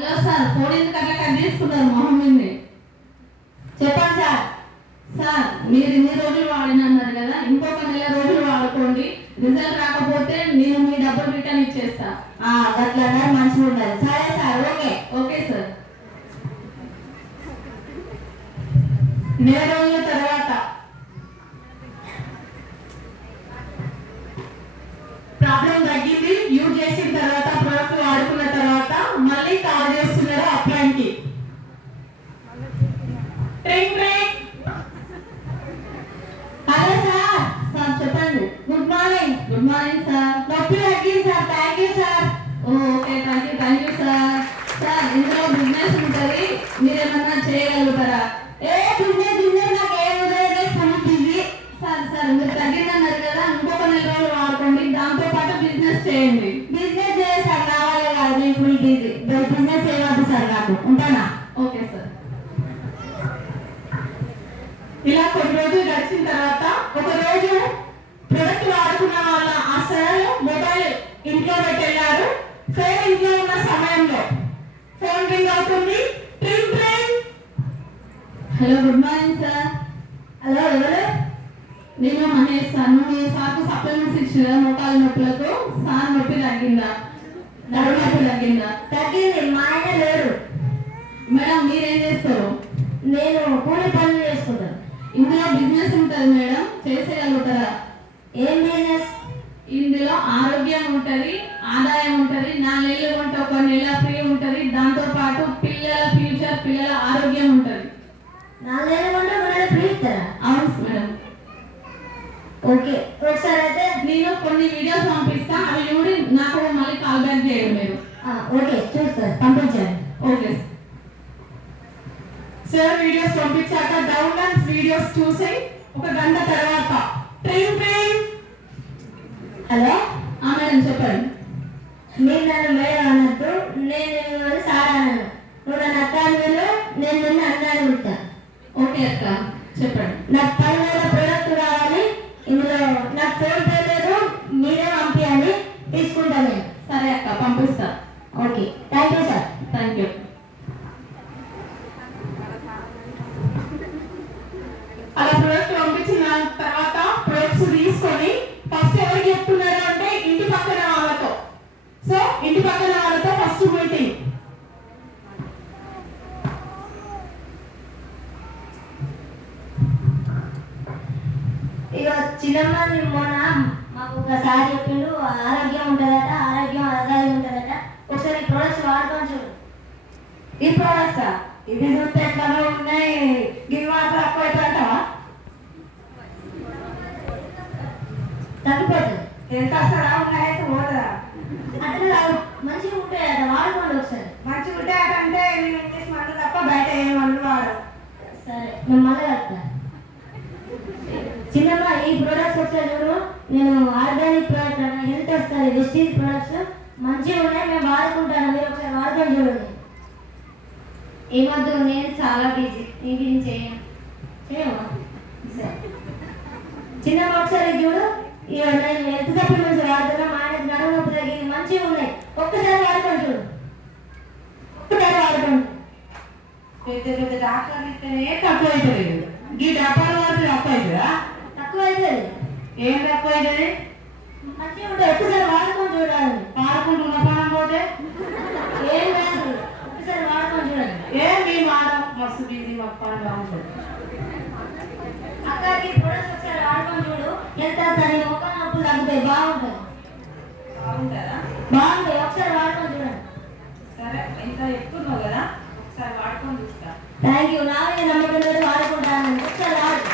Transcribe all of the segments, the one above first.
Hello sir, phone ఎందుకు అట్లా cut చేసుకున్నారు మొహం మీదనే? చెప్పండి సార్. సార్, మీరు ఇన్ని రోజులు వాడినన్నారు కదా, ఇంకొక నెల రోజులు వాడుకోండి. రిజల్ట్ రాకపోతే నేను మీ డబ్బులు రిటర్న్ ఇచ్చేస్తా. అట్లా మంచిగా ఉండాలి. సరే సార్, ఓకే. Okay sir. నెల రోజుల తర్వాత ప్రాబ్లం తగ్గింది. యూజ్ చేసిన తర్వాత, ప్రోడక్ట్ వాడుకున్న తర్వాత మళ్ళీ కాల్ చేస్తున్నారు అప్లైన్కి. Hello sir. సార్ చెప్పండి. Good morning. Good morning sir. నొప్పి తగ్గింది sir. Thank you sir. Okay, thank you sir. Sir, ఇందులో బిజినెస్ ఉంటుంది, మీరేమన్నా చేయగలుగుతారా? బిజినెస్ నాకు ఏం ఉండదు, ఫుల్ బిజీ. సార్ మీరు తగ్గిందన్నారు కదా, ఇంకొక నెల రోజులు వాడుకోండి, దాంతో పాటు బిజినెస్ చేయండి. బిజినెస్ చేయాలి సార్, నా వల్ల కాదు, నేను ఫుల్ బిజీ. బిజినెస్ చేయవద్దు సార్ నాకు. ఉంటానా? Okay sir. ఇలా కొన్ని రోజులు గడిచిన తర్వాత ఒక రోజు ప్రొడక్ట్ వాడుకున్న వాళ్ళ ఆ సార్ మొబైల్ ఇంట్లో పెట్టెళ్ళారు. ఫోన్ ఇంట్లో ఉన్న సమయంలో ఫోన్ రింగ్ అవుతుంది. Hello, good morning sir. Hello, ఎవరు? నేను మహేష్ సార్. మీ సార్కు సప్లిమెంట్స్ ఇచ్చిన మోకాల నొప్పులకు. సార్ నొప్పి తగ్గిందా? నడు నొప్పి తగ్గిందా? తగ్గింది. మా ఆయన లేరు. మేడం, మీరేం చేస్తారు? నేను కూలి పనులు చేసుకుంటాను. ఇందులో బిజినెస్ ఉంటుంది మేడం, చేసేయగలుగుతారా? ఏం బిజినెస్? ఇందులో ఆరోగ్యం ఉంటుంది, ఆదాయం ఉంటుంది. 4 నెలలు ఉంటే ఒక నెల ఫ్రీ ఉంటుంది. దాంతో పాటు పిల్లల ఫ్యూచర్, పిల్లల ఆరోగ్యం ఉంటుంది. 4 నెలలు ఉంటే ఒక నెల ఫ్రీ ఇస్తారా? అవును మేడం. ఓకే, ఒకసారి అయితే నేను కొన్ని వీడియోస్ పంపిస్తా, అవి చూడి నాకు మళ్ళీ కాల్ బ్యాక్ చేయండి మీరు. ఓకే, చూస్తారు, పంపించండి. Okay sir. వీడియోస్ పంపించాక డౌన్లోడ్స్ వీడియోస్ చూసి ఒక గంట తర్వాత హలో, మేడం చెప్పండి. మీరు నన్ను మేడం అన్నట్టు, నేను సార్ అన్నాను. నువ్వు నన్ను అక్క అన్నాను, నేను నిన్ను అన్నాను ఉంటా. ఓకే అక్క, చెప్పండి. నాకు 10,000 ప్రోడక్ట్ కావాలి. ఇందులో నాకు ఫోన్ పే లేదు, మీరే పంపించాలి, తీసుకుంటా నేను. సరే అక్క, పంపిస్తా. Okay, thank you sir. Thank you. అలా ప్రొడక్ట్ పంపించిన తర్వాత ప్రొడక్ట్స్ తీసుకొని ఫస్ట్ ఎవరికి చెప్తున్నారు అంటే ఇంటి పక్కన వాళ్ళతో. సో ఇంటి పక్కన వాళ్ళతో ఫస్ట్ మీటింగ్. ఇక చిన్నమ్మ మొన్న మాకు ఒకసారి చెప్పిండు, ఆరోగ్యం ఉంటుందట, ఆరోగ్యం ఆదాయం ఉంటుందట. ఒకసారి ప్రొడక్ట్స్ వాడుకొని చూడు. ఈ ప్రోడక్ట్సా? ఇవి చూస్తే ఎట్లా ఉన్నాయి, గిన్నె తక్కువ అవుతావా? తగ్గిపోతుంది. ఎంత వస్తాడా? ఉన్నాయైతే పోదా? అట్లా కాదు, మంచిగా ఉంటాయట, వాడుకోండి ఒకసారి. మంచిగా ఉంటాయంటే నేను ఇంగ్లీష్ మందు తప్ప బయట ఏ మందు వాడు. సరే, నేను మళ్ళీ చెప్తా. చిన్నమ్మ, ఈ ప్రొడక్ట్స్ ఒకసారి చూడు. నేను ఆర్గానిక్ ప్రోడక్ట్ అన్న, హెల్త్ వస్తుంది, వెస్టీజ్ ప్రొడక్ట్స్ మంచిగా ఉన్నాయి, మేము వాడుకుంటాను. మీరు ఒకసారి వాడుకొని చూడండి. ఏమద్దు, నేను చాలా బిజీ, నేను ఇది చేయను. చేయమా? సరే, చిన్నమ్మ ఒకసారి చూడు. ఇక నేను హెల్త్ సప్లిమెంట్స్ వాడుతున్నా, మా ఆయన నడుము నొప్పి తగ్గింది, మంచిగా ఉన్నాయి. ఒక్కసారి వాడుకొని చూడు, ఒక్కసారి వాడుకోండి. పెద్ద పెద్ద డాక్టర్లు ఇస్తేనే తక్కువ అవుతుంది. ఈ డబ్బాల వరకు తక్కువ అవుతుందా? తక్కువ అవుతుంది. ఏం తక్కువ అవుతుంది? మంచిగా ఉంటుంది, ఒక్కసారి వాడుకొని చూడాలి. పాడుకుంటూ ఉన్న పనం పోతే ఏం కాదు, ఒక్కసారి వాడుకొని చూడండి. ఏం మీ మాట మస్తు బిజీ మొత్తం బాగుంటుంది. అక్కడికి ప్రొడక్ట్స్ ఒకసారి వాడుకొని చూడు. ఎంత సరే ఒక నొప్పులు తగ్గుతాయి, బాగుంటుంది. బాగుంటుందా? బాగుంటాయి, ఒకసారి వాడుకొని చూడండి. సరే, ఇంత ఎక్కుతున్నావు కదా, ఒకసారి వాడుకొని చూస్తా. Thank you. నా మీద నమ్మకం లేదు, వాడుకుంటాను. ఒకసారి వాడు.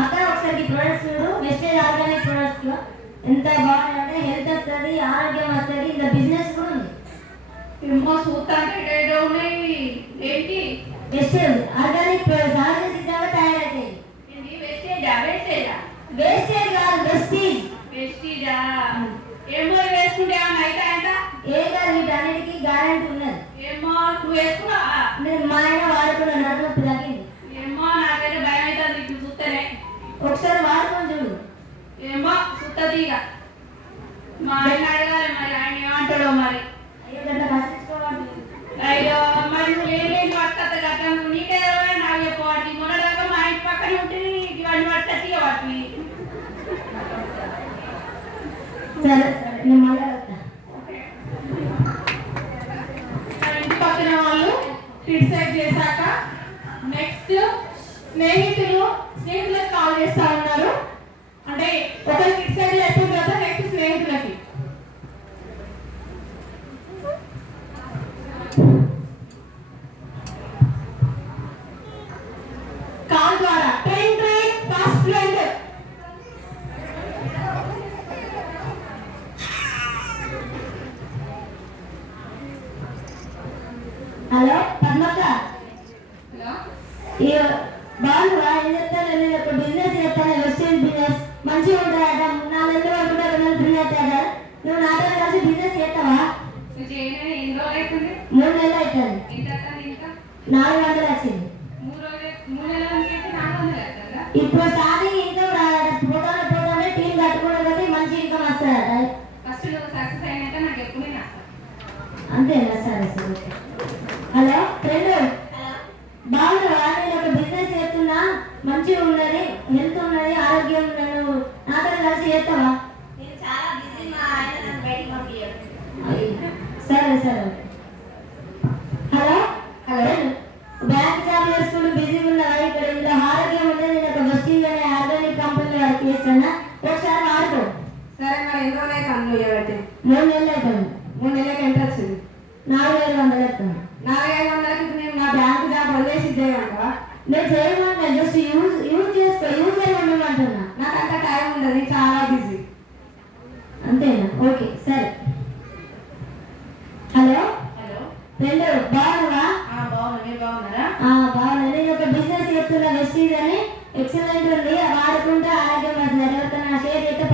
అక్క ఒకసారి ప్రొడక్ట్స్ చూడు. వెస్టేజ్ ఆర్గానిక్ ప్రొడక్ట్స్ లో ఎంత బాగుందంటే హెల్త్ వస్తుంది, ఆరోగ్యం వస్తుంది, ఇంకా బిజినెస్ కూడా ఉంది. ఏమో చూస్తా అంటే ఏదో ఉన్నాయి. ఏంటి? వెస్టేజ్ ఆర్గానిక్ ప్రొడక్ట్స్ సహజసిద్ధంగా తయారైతాయి. ఏంటి? వేస్టేజా? వేస్టేజా? వేస్టేజ్ కాదు, వెస్టీజ్. వేస్టేజా? ఏమో వేసుకుంటే ఏమన్నా అయితే అంట? ఏ కాదు, వీటన్నిటికీ గ్యారెంటీ ఉన్నది. ఏమో నువ్వు వేసుకున్నావా? నేను మా ఆయన వాడుకున్న నడుము నొప్పి తగ్గింది. ఏమో నాకైతే భయం అవుతుంది నీకు చూస్తేనే. ఒకసారి వాడుకొని చూడు. ఏమో చూస్తుంది ఇక. మా ఆయన అడగాలి మరి, ఆయన ఏమంటాడో మరి. సరే సరే నేను మళ్ళీ వస్తా. మన ఇంటి పక్కన వాళ్ళు క్రిటిసైజ్ చేశాక నెక్స్ట్ స్నేహితులకు కాల్ చేస్తా ఉన్నారు. అంటే ఒకరు క్రిటిసైజ్ అయిపోయిన తర్వాత నెక్స్ట్ స్నేహితులకి. కాల్ ద్వారా ట్రైన్ ఫాస్ట్ ఫ్రెండ్. హలో పద్మక్క, హలో బాగుందా? ఏం చెప్తాను, నేను ఒక బిజినెస్ చేస్తాను, రెస్టారెంట్ బిజినెస్ మంచిగా ఉంటుందట. 4 నెలలు పడుకుంటా, 2 నెలలు ఫ్రీ అవుతాడ. నువ్వు నాతో కలిసి బిజినెస్ చేస్తావా? నువ్వు చేయని ఎన్ని రోజులు అవుతుంది? 3 నెలలు అవుతుంది. ఎంత అవుతుంది ఇంకా? 400 వచ్చింది. 3 నెలల నుంచి అయితే 400 అవుతుందా? ఇప్పుడు స్టార్టింగ్ ఇన్కమ్ రాదట. పోతానే టీం కట్టుకునే కొద్దీ మంచి ఇన్కమ్ వస్తుందట. ఫస్ట్ నువ్వు సక్సెస్ అయినాక నాకు ఎప్పుడు నేను వస్తాను. అంతేనా? సరే సరే. హలో ఫ్రెండ్, బాగున్నావా? నేను ఒక బిజినెస్ చేస్తున్నా, మంచిగా ఉన్నది, హెల్త్ ఉన్నది, ఆరోగ్యం ఉన్నది. నువ్వు నాతో కలిసి చేస్తావా? నేను చాలా బిజీ, మా ఆయన నన్ను బయటికి పంపించాడు. సరే సరే. హలో హలో, బ్యాంక్ జాబ్ చేసుకుంటూ బిజీగా ఉన్నావా? ఇక్కడ ఇందులో ఆరోగ్యం ఉన్నది. నేను ఒక వెస్టింగ్ అనే ఆర్గానిక్ కంపెనీలో వర్క్ చేస్తున్నా, ఒకసారి వాడుకో. సరే మరి ఎన్ని రోజులు అయితే అందులో ఇవ్వబట్టి 3 నెలలు అయిపోయింది. 3 నెలలకి ఎంత వచ్చింది? 4500 వస్తుంది. 4500కి నేను నా బ్యాంకు జాబ్ వదిలేసి ఇద్దేమంటా? నేను చేయమన్నా, జస్ట్ యూజ్ చేసుకో, యూజ్ చేయమంటున్నా. నాకు అంత టైం ఉండదు, చాలా బిజీ. అంతేనా? ఓకే సరే. హలో హలో, ఫ్రెండ్, బాగున్నావా? బాగున్నా, మీరు బాగున్నారా? బాగున్నా. నేను ఒక బిజినెస్ చేస్తున్నా, వెస్టీజ్ అని. ఎక్సలెంట్ ఉంది, వాడుకుంటే ఆరోగ్యం మంచిది. ఎవరికైనా షేర్ చేస్తే